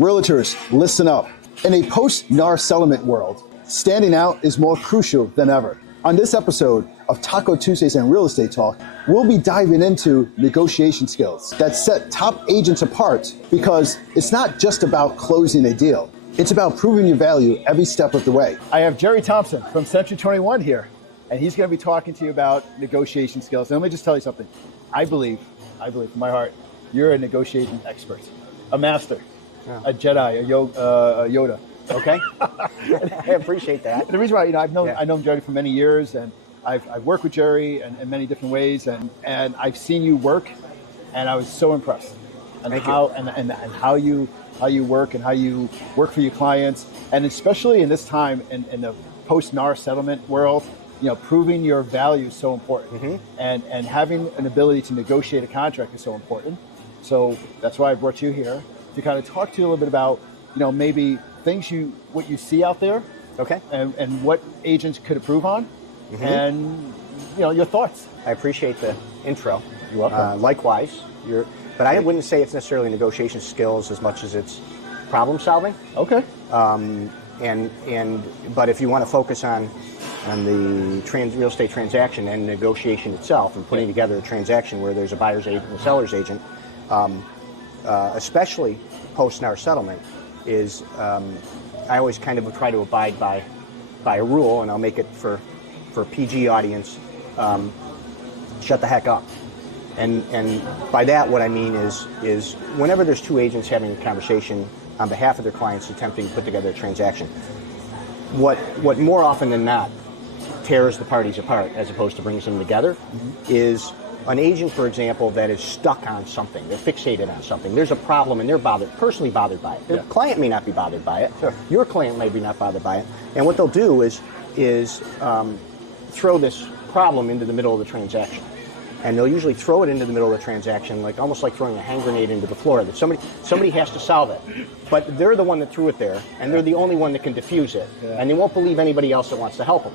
Realtors, listen up. In a post-NAR settlement world, standing out is more crucial than ever. On this episode of Taco Tuesdays and Real Estate Talk, we'll be diving into negotiation skills that set top agents apart, because it's not just about closing a deal. It's about proving your value every step of the way. I have Jerry Thompson from Century 21 here, and he's going to be talking to you about negotiation skills. And let me just tell you something. I believe from my heart, you're a negotiation expert, a master. Yeah. A Jedi, a Yoda. Okay, I appreciate that. And the reason why, I've known Jerry for many years, and I've worked with Jerry in many different ways, and I've seen you work, and I was so impressed. And how you work and how you work for your clients, and especially in this time in the post-NAR settlement world, proving your value is so important, and having an ability to negotiate a contract is so important. So that's why I brought you here, to kind of talk to you a little bit about, maybe what you see out there, okay, and what agents could improve on, and your thoughts. I appreciate the intro. You're welcome. Likewise, but I wouldn't say it's necessarily negotiation skills as much as it's problem solving. Okay. But if you want to focus on the real estate transaction and negotiation itself, and putting together a transaction where there's a buyer's agent and a seller's agent, especially post-NAR settlement, is I always kind of try to abide by a rule, and I'll make it for a PG audience. Shut the heck up. And by that, what I mean is whenever there's two agents having a conversation on behalf of their clients attempting to put together a transaction, what more often than not tears the parties apart as opposed to brings them together is an agent, for example, that is stuck on something. They're fixated on something. There's a problem, and they're personally bothered by it. Their client may not be bothered by it. Sure. Your client may be not bothered by it. And what they'll do is throw this problem into the middle of the transaction. And they'll usually throw it into the middle of the transaction, almost like throwing a hand grenade into the floor. That somebody has to solve it. But they're the one that threw it there, and they're the only one that can defuse it. Yeah. And they won't believe anybody else that wants to help them.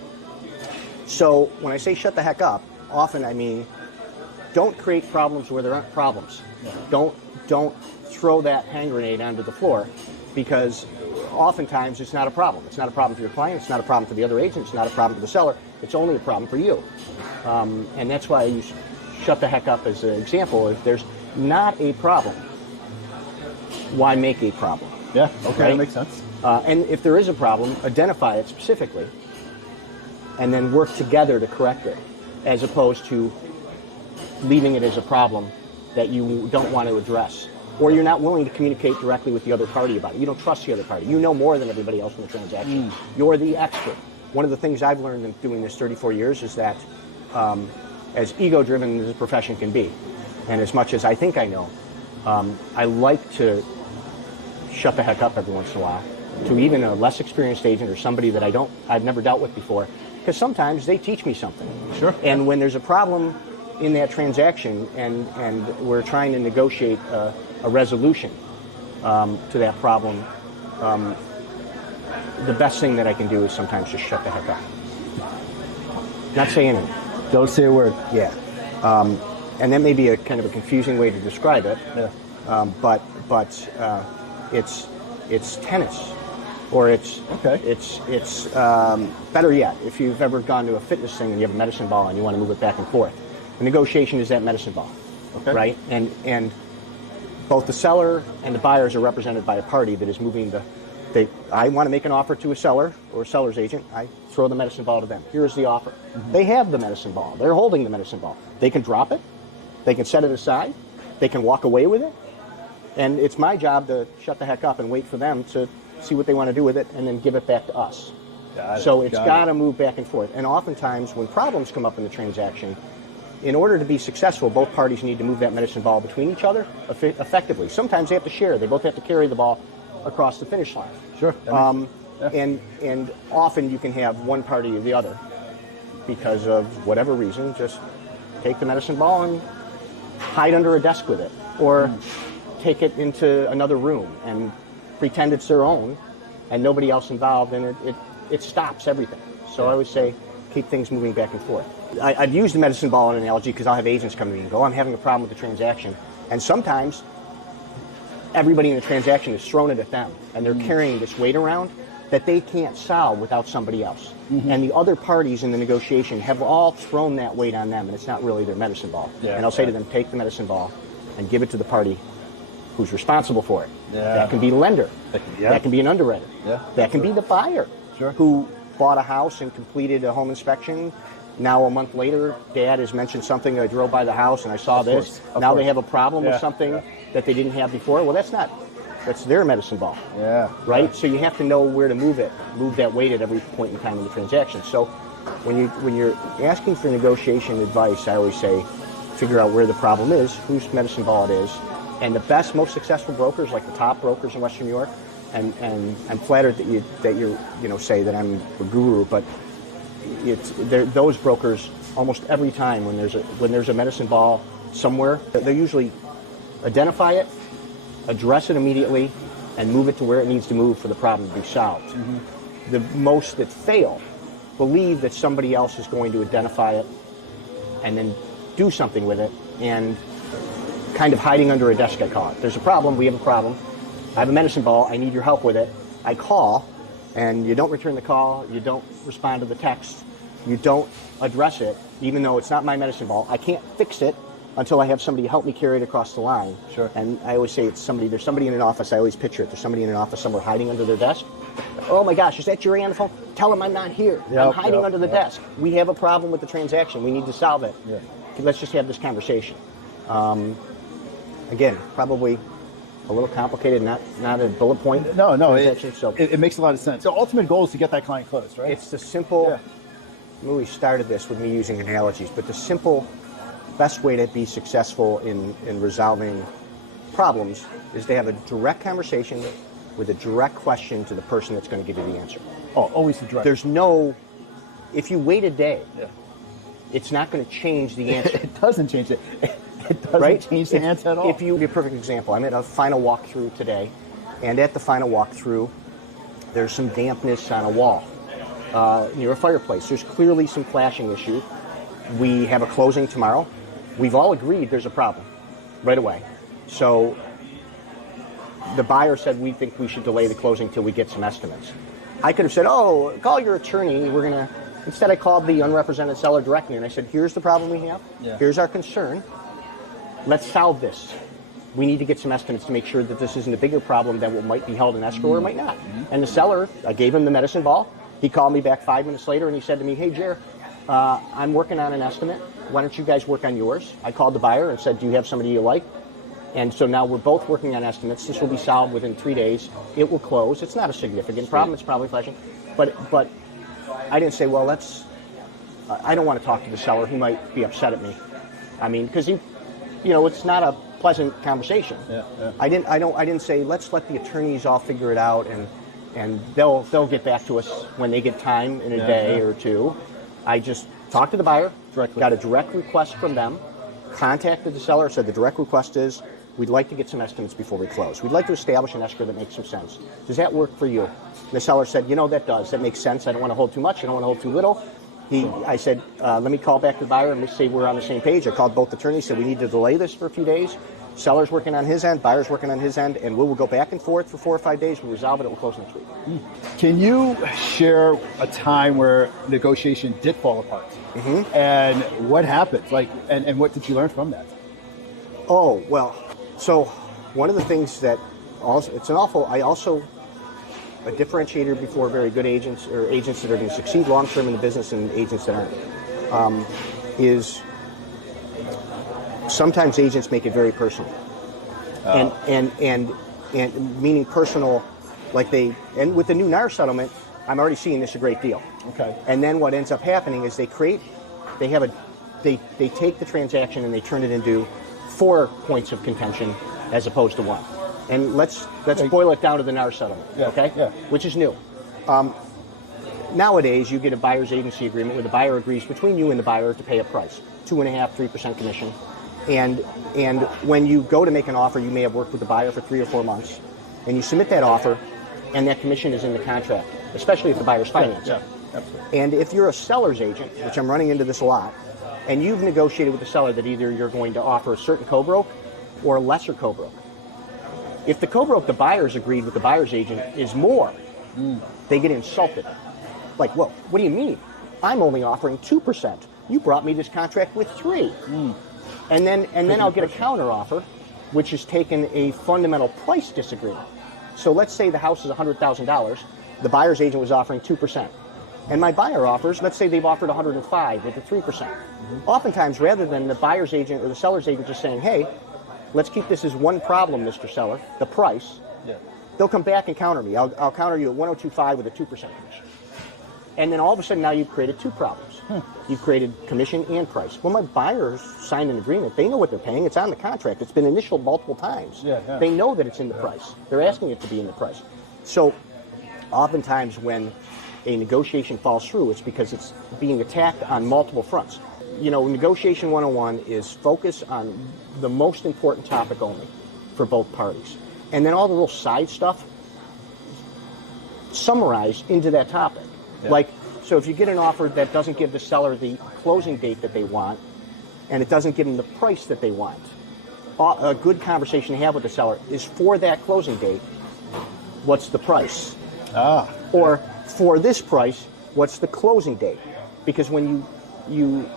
So when I say shut the heck up, often I mean don't create problems where there aren't problems. Yeah. Don't throw that hand grenade onto the floor, because oftentimes it's not a problem. It's not a problem for your client. It's not a problem for the other agent. It's not a problem for the seller. It's only a problem for you. And that's why I use shut the heck up as an example. If there's not a problem, why make a problem? Yeah, okay, right? That makes sense. And if there is a problem, identify it specifically, and then work together to correct it, as opposed to leaving it as a problem that you don't want to address, or you're not willing to communicate directly with the other party about it. You don't trust the other party. You know more than everybody else in the transaction. You're the expert. One of the things I've learned in doing this 34 years is that as ego-driven as a profession can be, and as much as I think I know, I like to shut the heck up every once in a while to even a less experienced agent or somebody that I've never dealt with before, because sometimes they teach me something. Sure. And when there's a problem in that transaction and we're trying to negotiate a resolution to that problem, the best thing that I can do is sometimes just shut the heck up. Not say anything. Don't say a word. Yeah. And that may be a kind of a confusing way to describe it. Yeah. But it's tennis, or it's better yet, if you've ever gone to a fitness thing and you have a medicine ball and you want to move it back and forth. The negotiation is that medicine ball, right? And both the seller and the buyers are represented by a party that is moving I want to make an offer to a seller or a seller's agent. I throw the medicine ball to them. Here's the offer. They have the medicine ball. They're holding the medicine ball. They can drop it. They can set it aside. They can walk away with it. And it's my job to shut the heck up and wait for them to see what they want to do with it and then give it back to us. So it's got to move back and forth. And oftentimes when problems come up in the transaction, in order to be successful, both parties need to move that medicine ball between each other effectively. Sometimes they have to share. They both have to carry the ball across the finish line. Sure. And often you can have one party or the other, because of whatever reason, just take the medicine ball and hide under a desk with it, or take it into another room and pretend it's their own and nobody else involved, and it stops everything. So I always say, keep things moving back and forth. I'd use the medicine ball analogy because I'll have agents come to me and go, I'm having a problem with the transaction. And sometimes everybody in the transaction has thrown it at them, and they're carrying this weight around that they can't solve without somebody else. And the other parties in the negotiation have all thrown that weight on them, and it's not really their medicine ball. And I'll say to them, take the medicine ball and give it to the party who's responsible for it. That can be the lender. That can be an underwriter. That can be the buyer who bought a house and completed a home inspection. Now a month later, Dad has mentioned something. I drove by the house and I saw this. Now they have a problem with something that they didn't have before. Well, that's their medicine ball. Right? So you have to know where to move that weight at every point in time in the transaction. So when you're asking for negotiation advice, I always say, figure out where the problem is, whose medicine ball it is, and the best, most successful brokers, like the top brokers in Western New York, and I'm flattered that you say that I'm a guru, but those brokers almost every time when there's a medicine ball somewhere, they usually identify it, address it immediately, and move it to where it needs to move for the problem to be solved. The most that fail believe that somebody else is going to identify it and then do something with it, and kind of hiding under a desk, I call it. There's a problem, we have a problem, I have a medicine ball, I need your help with it. I call, and you don't return the call, you don't respond to the text, you don't address it, even though it's not my medicine ball. I can't fix it until I have somebody help me carry it across the line. And I always say there's somebody in an office, I always picture it, there's somebody in an office somewhere hiding under their desk. Oh my gosh, is that Jerry on the phone? Tell him I'm not here. I'm hiding under the desk. We have a problem with the transaction, we need to solve it. Let's just have this conversation. Again, probably a little complicated, not a bullet point. No, it makes a lot of sense. The ultimate goal is to get that client closed, right? It's the simple, we started this with me using analogies, but the simple, best way to be successful in resolving problems is to have a direct conversation with a direct question to the person that's going to give you the answer. Oh, always the direct. If you wait a day, it's not going to change the answer. It doesn't change it. It doesn't change the answer at all. If you, a perfect example, I'm at a final walkthrough today, and at the final walkthrough, there's some dampness on a wall near a fireplace. There's clearly some flashing issue. We have a closing tomorrow. We've all agreed there's a problem right away. So the buyer said we think we should delay the closing till we get some estimates. I could have said, oh, call your attorney. Instead I called the unrepresented seller directly, and I said, here's the problem we have. Here's our concern. Let's solve this. We need to get some estimates to make sure that this isn't a bigger problem that might be held in escrow or might not. And the seller, I gave him the medicine ball. He called me back 5 minutes later and he said to me, hey, Jer, I'm working on an estimate. Why don't you guys work on yours? I called the buyer and said, do you have somebody you like? And so now we're both working on estimates. This will be solved within 3 days. It will close. It's not a significant problem. It's probably flashing. But I didn't say, well, I don't want to talk to the seller. He might be upset at me. I mean, because it's not a pleasant conversation. I didn't say let's let the attorneys all figure it out and they'll get back to us when they get time in a day or two. I just talked to the buyer, got a direct request from them, contacted the seller, said the direct request is we'd like to get some estimates before we close. We'd like to establish an escrow that makes some sense. Does that work for you? And the seller said, that does. That makes sense. I don't want to hold too much. I don't want to hold too little. I said, let me call back to the buyer and let's say we're on the same page. I called both attorneys, said we need to delay this for a few days. Seller's working on his end, buyer's working on his end, and we will go back and forth for 4 or 5 days. We'll resolve it. It will close next week. Can you share a time where negotiation did fall apart? And what happened? And what did you learn from that? Oh, well, so one of the things that a differentiator before very good agents or agents that are going to succeed long-term in the business and agents that aren't, is sometimes agents make it very personal. And meaning personal, and with the new NAR settlement, I'm already seeing this a great deal. And then what ends up happening is they take the transaction and they turn it into 4 points of contention as opposed to 1. And let's boil it down to the NAR settlement, which is new. Nowadays, you get a buyer's agency agreement where the buyer agrees between you and the buyer to pay a price, 2.5%, 3% commission. And when you go to make an offer, you may have worked with the buyer for 3 or 4 months, and you submit that offer, and that commission is in the contract, especially if the buyer's financing. Absolutely. And if you're a seller's agent, which I'm running into this a lot, and you've negotiated with the seller that either you're going to offer a certain co-broke or a lesser co-broke, If the co-broke the buyers agreed with the buyer's agent is more, they get insulted. Like, whoa, what do you mean? I'm only offering 2%. You brought me this contract with 3. And then I'll get a counter offer, which has taken a fundamental price disagreement. So let's say the house is $100,000. The buyer's agent was offering 2%. And my buyer offers, let's say they've offered 105 with a 3%. Oftentimes, rather than the buyer's agent or the seller's agent just saying, hey, let's keep this as one problem, Mr. Seller, the price, they'll come back and counter me. I'll counter you at 102.5 with a 2% commission. And then all of a sudden now you've created 2 problems. You've created commission and price. Well, my buyers signed an agreement. They know what they're paying. It's on the contract. It's been initialed multiple times. They know that it's in the price. They're asking it to be in the price. So oftentimes when a negotiation falls through, it's because it's being attacked on multiple fronts. You know, negotiation 101 is focus on the most important topic only for both parties. And then all the little side stuff summarized into that topic. Like, so if you get an offer that doesn't give the seller the closing date that they want, and it doesn't give them the price that they want, a good conversation to have with the seller is, for that closing date, what's the price? Or for this price, what's the closing date? Because when you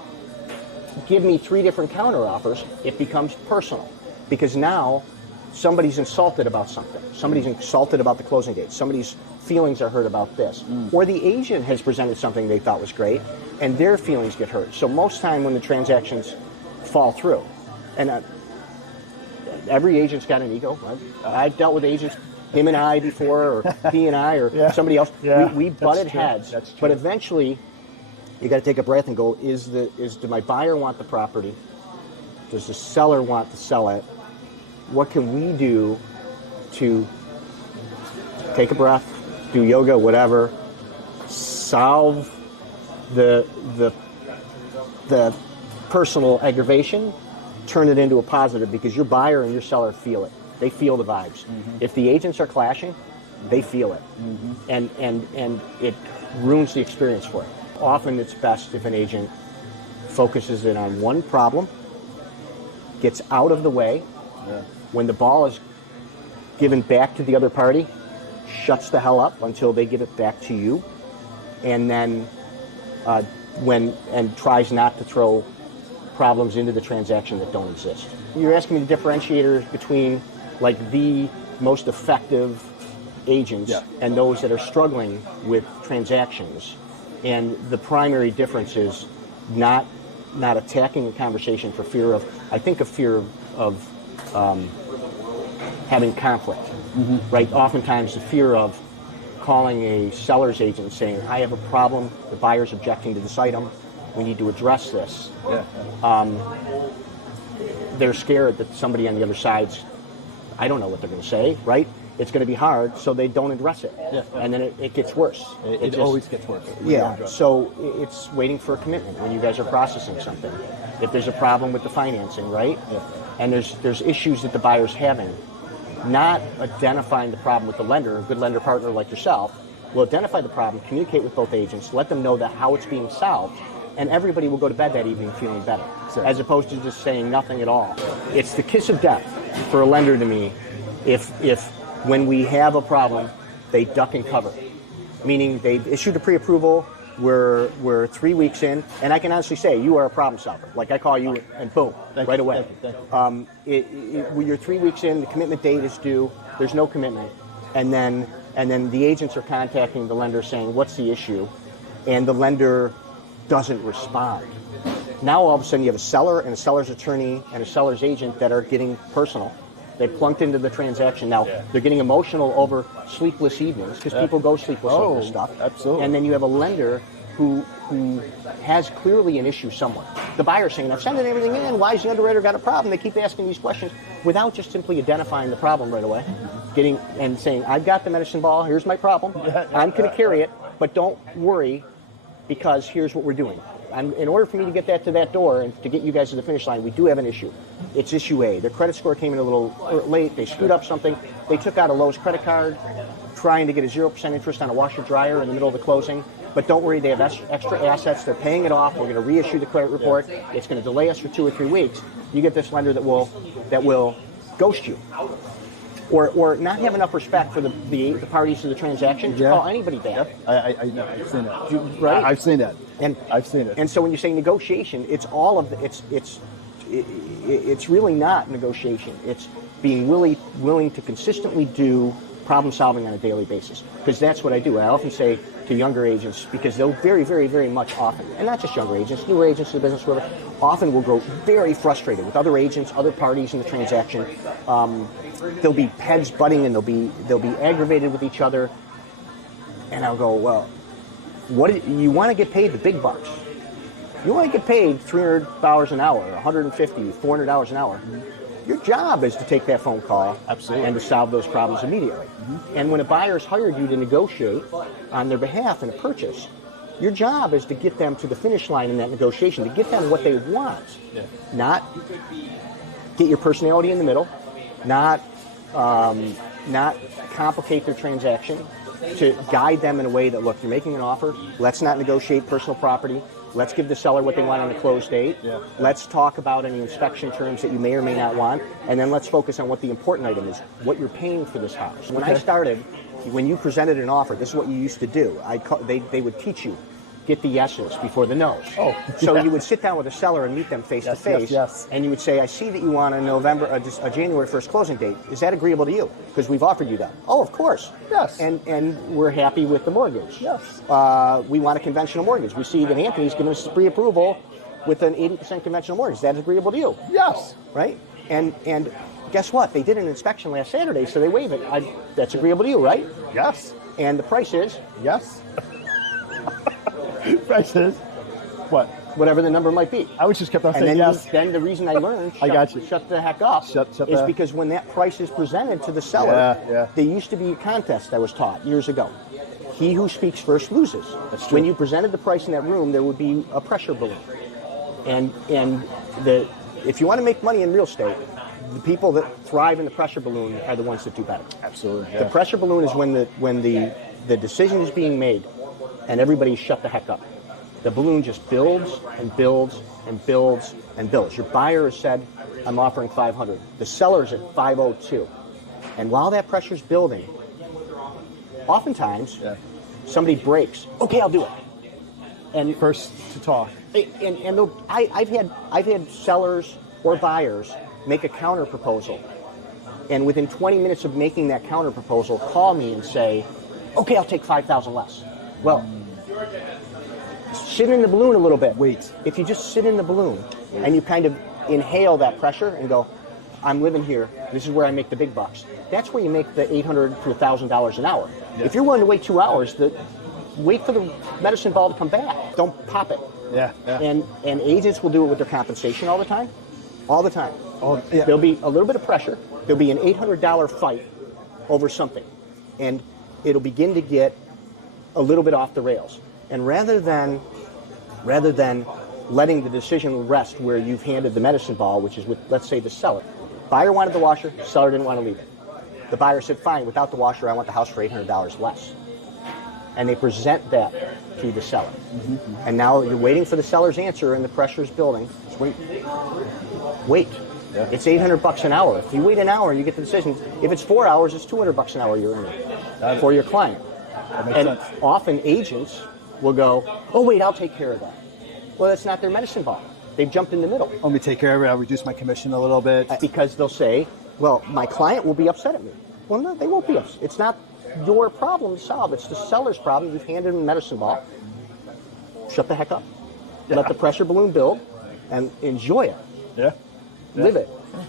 give me 3 different counter offers, it becomes personal. Because now somebody's insulted about something. Somebody's insulted about the closing date. Somebody's feelings are hurt about this. Or the agent has presented something they thought was great, and their feelings get hurt. So most time when the transactions fall through, and every agent's got an ego. I've dealt with agents, him and I before, or he and I, or somebody else. We butted heads. But eventually, you got to take a breath and go, do my buyer want the property? Does the seller want to sell it? What can we do to take a breath, do yoga, whatever, solve the personal aggravation, turn it into a positive, because your buyer and your seller feel it. They feel the vibes. If the agents are clashing, they feel it. And it ruins the experience for it. Often it's best if an agent focuses in on one problem, gets out of the way. When the ball is given back to the other party, shuts the hell up until they give it back to you, and then tries not to throw problems into the transaction that don't exist. You're asking me the differentiators between like the most effective agents and those that are struggling with transactions, and the primary difference is not attacking the conversation for fear of, I think, a fear of having conflict, right? Oftentimes the fear of calling a seller's agent and saying, I have a problem, the buyer's objecting to this item, we need to address this. They're scared that somebody on the other side's, I don't know what they're going to say, right? It's going to be hard, so they don't address it. And then it gets worse. It always gets worse. So it's waiting for a commitment when you guys are processing something. If there's a problem with the financing, right? And there's issues that the buyer's having, not identifying the problem with the lender. A good lender partner like yourself will identify the problem, communicate with both agents, let them know that how it's being solved, and everybody will go to bed that evening feeling better, as opposed to just saying nothing at all. It's the kiss of death for a lender to me if when we have a problem, they duck and cover. Meaning they've issued a pre-approval, we're 3 weeks in, and I can honestly say you are a problem solver. Like I call you and boom, right away. You're 3 weeks in, the commitment date is due, there's no commitment, and then the agents are contacting the lender saying, what's the issue? And the lender doesn't respond. Now all of a sudden you have a seller and a seller's attorney and a seller's agent that are getting personal. They plunked into the transaction. Now they're getting emotional over sleepless evenings, because people go sleepless over this stuff. Absolutely. And then you have a lender who has clearly an issue somewhere. The buyer's saying, I've sent everything in, why has the underwriter got a problem? They keep asking these questions without just simply identifying the problem right away. And saying, I've got the medicine ball, here's my problem, I'm going to carry it, but don't worry, because here's what we're doing. In order for me to get that to that door and to get you guys to the finish line, we do have an issue. It's issue A. Their credit score came in a little late. They screwed up something. They took out a Lowe's credit card, trying to get a 0% interest on a washer dryer in the middle of the closing. But don't worry, they have extra assets. They're paying it off. We're going to reissue the credit report. It's going to delay us for 2 or 3 weeks. You get this lender that will ghost you. or not have enough respect for the parties to the transaction to call anybody bad. I know. I've seen that. Right? I've seen that. And I've seen it. And so when you say negotiation, it's all of the, it's really not negotiation. It's being willing to consistently do problem solving on a daily basis, because that's what I do. I often say to younger agents, because they'll very, very, very much often, and not just younger agents, newer agents in the business world, often will grow very frustrated with other agents, other parties in the transaction. There'll be heads butting, and they'll be aggravated with each other. And I'll go, well, you want to get paid the big bucks. You want to get paid $300 an hour, $150, $400 an hour. Your job is to take that phone call and to solve those problems immediately. And when a buyer's hired you to negotiate on their behalf in a purchase, your job is to get them to the finish line in that negotiation, to get them what they want, not get your personality in the middle, not complicate their transaction, to guide them in a way that, look, you're making an offer, let's not negotiate personal property. Let's give the seller what they want on the close date. Let's talk about any inspection terms that you may or may not want. And then let's focus on what the important item is, what you're paying for this house. When I started, when you presented an offer, this is what you used to do. They would teach you, get the yeses before the nos. So you would sit down with a seller and meet them face to face. And you would say, I see that you want a January 1st closing date. Is that agreeable to you? Because we've offered you that. Oh, of course. Yes. And we're happy with the mortgage. Yes. We want a conventional mortgage. We see that Anthony's given us pre-approval with an 80% conventional mortgage. Is that agreeable to you? Yes. Right? And guess what? They did an inspection last Saturday, so they waive it. That's agreeable to you, right? Yes. And the price is? Yes. Price is? What? Whatever the number might be. I was just kept on saying then yes. Then the reason I learned shut the heck up is because when that price is presented to the seller, there used to be a contest that was taught years ago. He who speaks first loses. That's true. When you presented the price in that room, there would be a pressure balloon. And if you want to make money in real estate, the people that thrive in the pressure balloon are the ones that do better. Absolutely. Yeah. The pressure balloon is when the decision is being made and everybody's shut the heck up. The balloon just builds and builds and builds and builds. Your buyer has said, I'm offering 500. The seller's at 502. And while that pressure's building, oftentimes somebody breaks. Okay, I'll do it. And first to talk. And I've had sellers or buyers make a counter proposal, and within 20 minutes of making that counter proposal, call me and say, okay, I'll take 5,000 less. Well, sit in the balloon a little bit. Wait. If you just sit in the balloon and you kind of inhale that pressure and go, I'm living here, this is where I make the big bucks. That's where you make the $800 to $1,000 an hour. Yeah. If you're willing to wait 2 hours, wait for the medicine ball to come back. Don't pop it. Yeah. And agents will do it with their compensation all the time. All the time. Yeah. There'll be a little bit of pressure. There'll be an $800 fight over something. And it'll begin to get a little bit off the rails. And rather than letting the decision rest where you've handed the medicine ball, which is with, let's say, the seller. Buyer wanted the washer, seller didn't want to leave it. The buyer said, fine, without the washer, I want the house for $800 less. And they present that to the seller. Mm-hmm. And now you're waiting for the seller's answer and the pressure's building. Just wait. Yeah. It's $800 an hour. If you wait an hour, you get the decision. If it's 4 hours, it's $200 an hour you're earning for your client. And often agents will go, oh, wait, I'll take care of that. Well, that's not their medicine ball. They've jumped in the middle. Let me take care of it. I'll reduce my commission a little bit. Because they'll say, well, my client will be upset at me. Well, no, they won't be upset. It's not your problem to solve. It's the seller's problem. You've handed them a medicine ball. Shut the heck up. Yeah. Let the pressure balloon build and enjoy it. Yeah. Live it.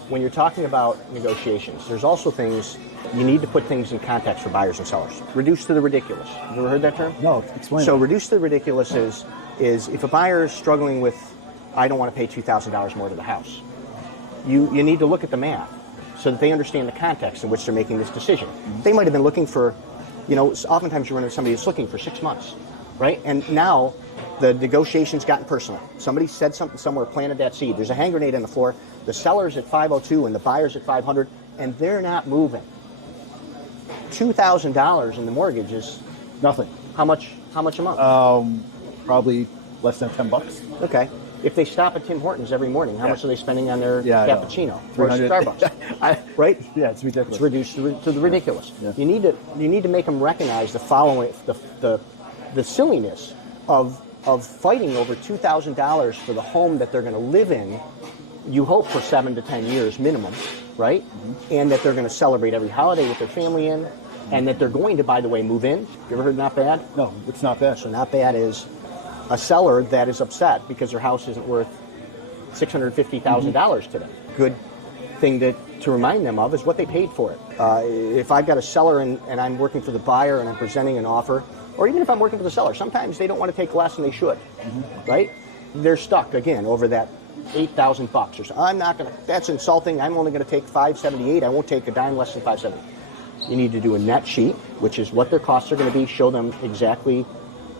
When you're talking about negotiations, there's also things, you need to put things in context for buyers and sellers. Reduce to the ridiculous. Have you ever heard that term? No, explain. So reduce to the ridiculous is if a buyer is struggling with, I don't want to pay $2,000 more to the house, you need to look at the math so that they understand the context in which they're making this decision. Mm-hmm. They might have been looking for, oftentimes you run into somebody who's looking for 6 months, right? And now the negotiation's gotten personal. Somebody said something somewhere, planted that seed. There's a hand grenade on the floor. The seller's at 502 and the buyer's at 500, and they're not moving. $2,000 in the mortgage is nothing. How much a month? Probably less than $10. Okay. If they stop at Tim Hortons every morning, how much are they spending on their cappuccino or 300. Starbucks? Right? Yeah, it's ridiculous. It's reduced to the ridiculous. Yeah. You need to make them recognize the following, the silliness of fighting over $2,000 for the home that they're going to live in. You hope for 7 to 10 years minimum, right? Mm-hmm. And that they're going to celebrate every holiday with their family in, and that they're going to, by the way, move in. You ever heard Not Bad? No, it's not bad. So Not Bad is a seller that is upset because their house isn't worth $650,000 today. Good thing to remind them of is what they paid for it. If I've got a seller and I'm working for the buyer and I'm presenting an offer, or even if I'm working for the seller, sometimes they don't want to take less than they should, right? They're stuck, again, over that $8,000 or so. I'm not going to, that's insulting. I'm only going to take $578. I won't take a dime less than $570. You need to do a net sheet, which is what their costs are going to be, show them exactly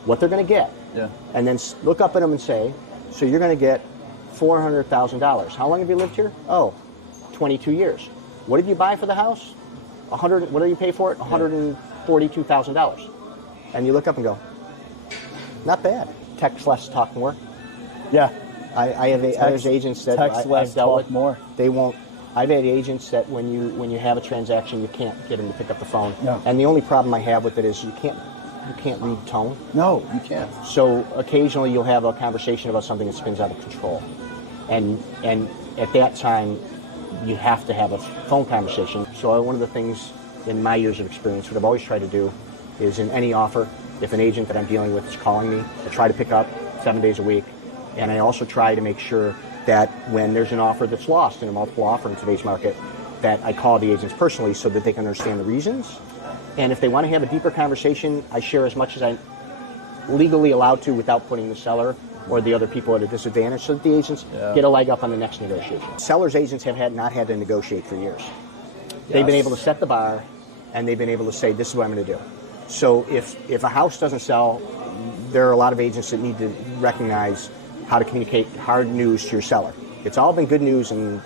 what they're going to get. Yeah. And then look up at them and say, so you're going to get $400,000. How long have you lived here? Oh, 22 years. What did you buy for the house? What did you pay for it? $142,000. And you look up and go, not bad. Text less, talk more. Yeah. I have agents that text less, I've dealt talk with. More. They won't. I've had agents that when you have a transaction, you can't get them to pick up the phone. No. And the only problem I have with it is you can't read tone. No, you can't. So occasionally you'll have a conversation about something that spins out of control, and at that time you have to have a phone conversation. So one of the things in my years of experience, what I've always tried to do is in any offer, if an agent that I'm dealing with is calling me, I try to pick up 7 days a week, and I also try to make sure that when there's an offer that's lost in a multiple offer in today's market, that I call the agents personally so that they can understand the reasons. And if they want to have a deeper conversation, I share as much as I'm legally allowed to without putting the seller or the other people at a disadvantage so that the agents get a leg up on the next negotiation. Sellers' agents have not had to negotiate for years. Yes. They've been able to set the bar, and they've been able to say, this is what I'm going to do. So if a house doesn't sell, there are a lot of agents that need to recognize how to communicate hard news to your seller. It's all been good news and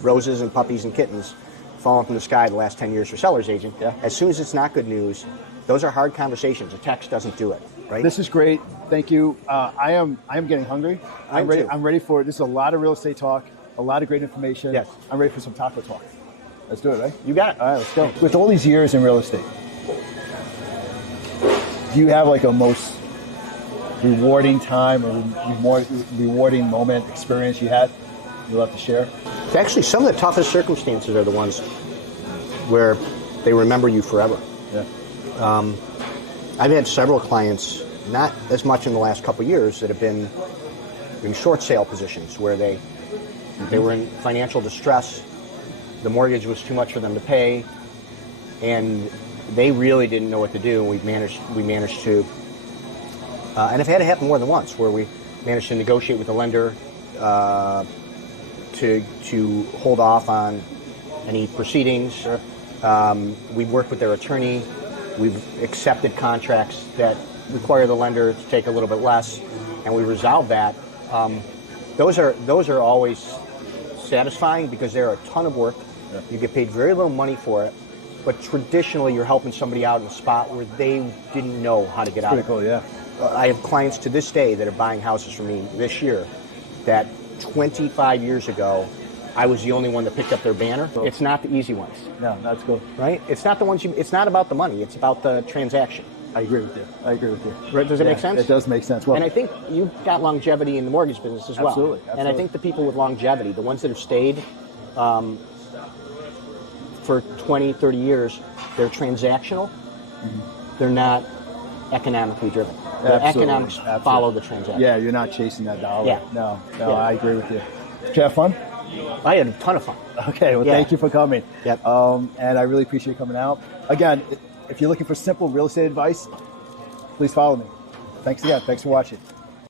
roses and puppies and kittens falling from the sky the last 10 years for seller's agent. Yeah. As soon as it's not good news, those are hard conversations. A text doesn't do it, right? This is great. Thank you. I am getting hungry. I'm ready. I'm ready for it. This is a lot of real estate talk, a lot of great information. Yes. I'm ready for some taco talk. Let's do it, right? You got it. All right, let's go. With all these years in real estate, do you have like a most rewarding time or more rewarding moment, experience you had you'd love to share? Actually, some of the toughest circumstances are the ones where they remember you forever. Yeah. I've had several clients, not as much in the last couple of years, that have been in short sale positions where they were in financial distress. The mortgage was too much for them to pay, and they really didn't know what to do. And we managed to, and I've had it happen more than once, where we managed to negotiate with the lender to hold off on any proceedings. Sure. We've worked with their attorney. We've accepted contracts that require the lender to take a little bit less, and we resolve that. Those are always satisfying because they're a ton of work. Yeah. You get paid very little money for it, but traditionally you're helping somebody out in a spot where they didn't know how to get out. Critical, yeah. I have clients to this day that are buying houses from me this year that 25 years ago, I was the only one that picked up their banner. Cool. It's not the easy ones. No, that's cool. Right? It's not the ones it's not about the money, it's about the transaction. I agree with you. Right? Does it make sense? It does make sense. Well, and I think you've got longevity in the mortgage business as well. Absolutely. And I think the people with longevity, the ones that have stayed for 20, 30 years, they're transactional. Mm-hmm. They're not economically driven. The economics follow the transaction. Yeah, you're not chasing that dollar. Yeah. No, I agree with you. Did you have fun? I had a ton of fun. Okay, well, thank you for coming. Yep. And I really appreciate you coming out. Again, if you're looking for simple real estate advice, please follow me. Thanks again. Thanks for watching.